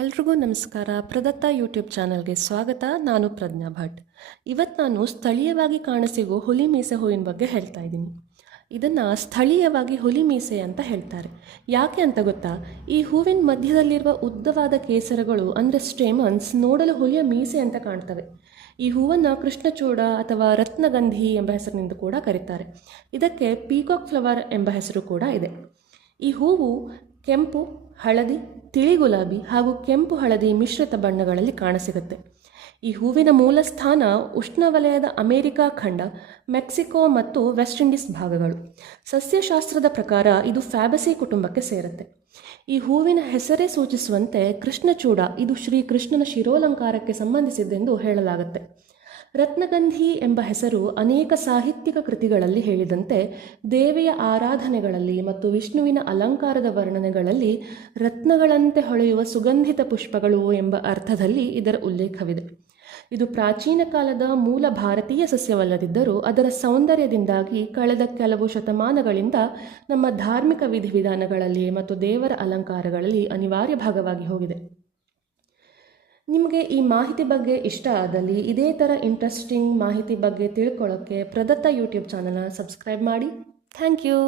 ಎಲ್ರಿಗೂ ನಮಸ್ಕಾರ. ಪ್ರದತ್ತ ಯೂಟ್ಯೂಬ್ ಚಾನಲ್ಗೆ ಸ್ವಾಗತ. ನಾನು ಪ್ರಜ್ಞಾ ಭಟ್. ಇವತ್ತು ನಾನು ಸ್ಥಳೀಯವಾಗಿ ಕಾಣಸಿಗೋ ಹುಲಿ ಮೀಸೆ ಹೂವಿನ ಬಗ್ಗೆ ಹೇಳ್ತಾ ಇದ್ದೀನಿ. ಇದನ್ನು ಸ್ಥಳೀಯವಾಗಿ ಹುಲಿ ಮೀಸೆ ಅಂತ ಹೇಳ್ತಾರೆ. ಯಾಕೆ ಅಂತ ಗೊತ್ತಾ? ಈ ಹೂವಿನ ಮಧ್ಯದಲ್ಲಿರುವ ಉದ್ದವಾದ ಕೇಸರಗಳು ಅಂದರೆ ಸ್ಟೇಮನ್ಸ್ ನೋಡಲು ಹುಲಿಯ ಮೀಸೆ ಅಂತ ಕಾಣ್ತವೆ. ಈ ಹೂವನ್ನು ಕೃಷ್ಣಚೂಡ ಅಥವಾ ರತ್ನಗಂಧಿ ಎಂಬ ಹೆಸರಿನಿಂದ ಕೂಡ ಕರೀತಾರೆ. ಇದಕ್ಕೆ ಪೀಕಾಕ್ ಫ್ಲವರ್ ಎಂಬ ಹೆಸರು ಕೂಡ ಇದೆ. ಈ ಹೂವು ಕೆಂಪು, ಹಳದಿ, ತಿಳಿ ಗುಲಾಬಿ ಹಾಗೂ ಕೆಂಪು ಹಳದಿ ಮಿಶ್ರಿತ ಬಣ್ಣಗಳಲ್ಲಿ ಕಾಣಸಿಗುತ್ತೆ. ಈ ಹೂವಿನ ಮೂಲ ಸ್ಥಾನ ಉಷ್ಣವಲಯದ ಅಮೆರಿಕಾ ಖಂಡ, ಮೆಕ್ಸಿಕೋ ಮತ್ತು ವೆಸ್ಟ್ ಇಂಡೀಸ್ ಭಾಗಗಳು. ಸಸ್ಯಶಾಸ್ತ್ರದ ಪ್ರಕಾರ ಇದು ಫ್ಯಾಬಸಿ ಕುಟುಂಬಕ್ಕೆ ಸೇರುತ್ತೆ. ಈ ಹೂವಿನ ಹೆಸರೇ ಸೂಚಿಸುವಂತೆ ಕೃಷ್ಣಚೂಡ ಇದು ಶ್ರೀಕೃಷ್ಣನ ಶಿರೋಲಂಕಾರಕ್ಕೆ ಸಂಬಂಧಿಸಿದ್ದೆಂದು ಹೇಳಲಾಗುತ್ತೆ. ರತ್ನಗಂಧಿ ಎಂಬ ಹೆಸರು ಅನೇಕ ಸಾಹಿತ್ಯಿಕ ಕೃತಿಗಳಲ್ಲಿ ಹೇಳಿದಂತೆ ದೇವಿಯ ಆರಾಧನೆಗಳಲ್ಲಿ ಮತ್ತು ವಿಷ್ಣುವಿನ ಅಲಂಕಾರದ ವರ್ಣನೆಗಳಲ್ಲಿ ರತ್ನಗಳಂತೆ ಹೊಳೆಯುವ ಸುಗಂಧಿತ ಪುಷ್ಪಗಳು ಎಂಬ ಅರ್ಥದಲ್ಲಿ ಇದರ ಉಲ್ಲೇಖವಿದೆ. ಇದು ಪ್ರಾಚೀನ ಕಾಲದ ಮೂಲ ಭಾರತೀಯ ಸಸ್ಯವಲ್ಲದಿದ್ದರೂ ಅದರ ಸೌಂದರ್ಯದಿಂದಾಗಿ ಕಳೆದ ಕೆಲವು ಶತಮಾನಗಳಿಂದ ನಮ್ಮ ಧಾರ್ಮಿಕ ವಿಧಿವಿಧಾನಗಳಲ್ಲಿ ಮತ್ತು ದೇವರ ಅಲಂಕಾರಗಳಲ್ಲಿ ಅನಿವಾರ್ಯ ಭಾಗವಾಗಿ ಹೋಗಿದೆ. ನಿಮಗೆ ಈ ಮಾಹಿತಿ ಬಗ್ಗೆ ಇಷ್ಟ ಆದಲ್ಲಿ ಇದೇ ಥರ ಇಂಟ್ರೆಸ್ಟಿಂಗ್ ಮಾಹಿತಿ ಬಗ್ಗೆ ತಿಳ್ಕೊಳ್ಳೋಕ್ಕೆ ಪ್ರದತ್ತ ಯೂಟ್ಯೂಬ್ ಚಾನಲ್ನ ಸಬ್ಸ್ಕ್ರೈಬ್ ಮಾಡಿ. Thank you.